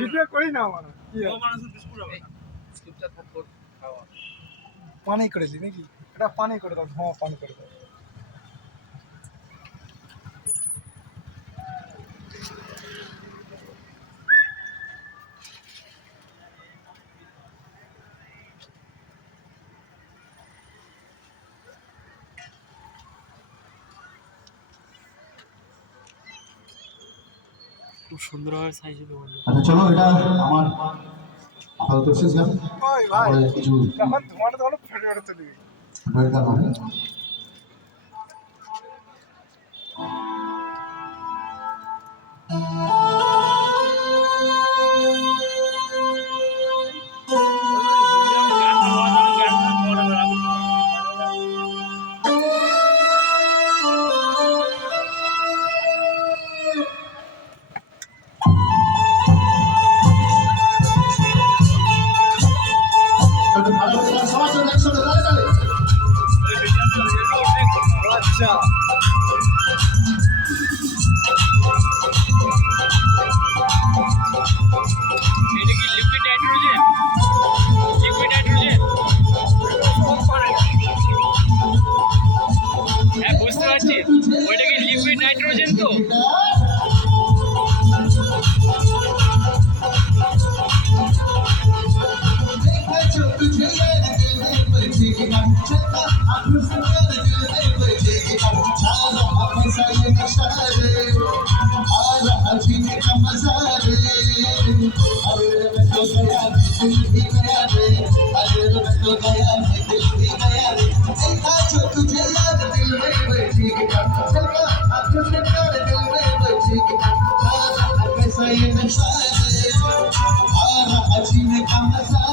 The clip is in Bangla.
ভিডিও করি না আমার পানি করে দিই নাকি এটা পানি করে দাও হ্যাঁ পানি করে দাও খুব সুন্দরভাবে সাজিয়ে দেবো। আচ্ছা চলো এটা আমার আপাতত শেষ গান ওই ভাই কিছু তখন তোমার তো হলো ফেটে ফেটে চলে গেছে ডয়ের গান হবে আচ্ছা এটা কি লিকুইড নাইট্রোজেন? Liquid nitrogen? হ্যাঁ বুঝতে পারছি, ওইটা কি লিকুইড নাইট্রোজেন তো? Come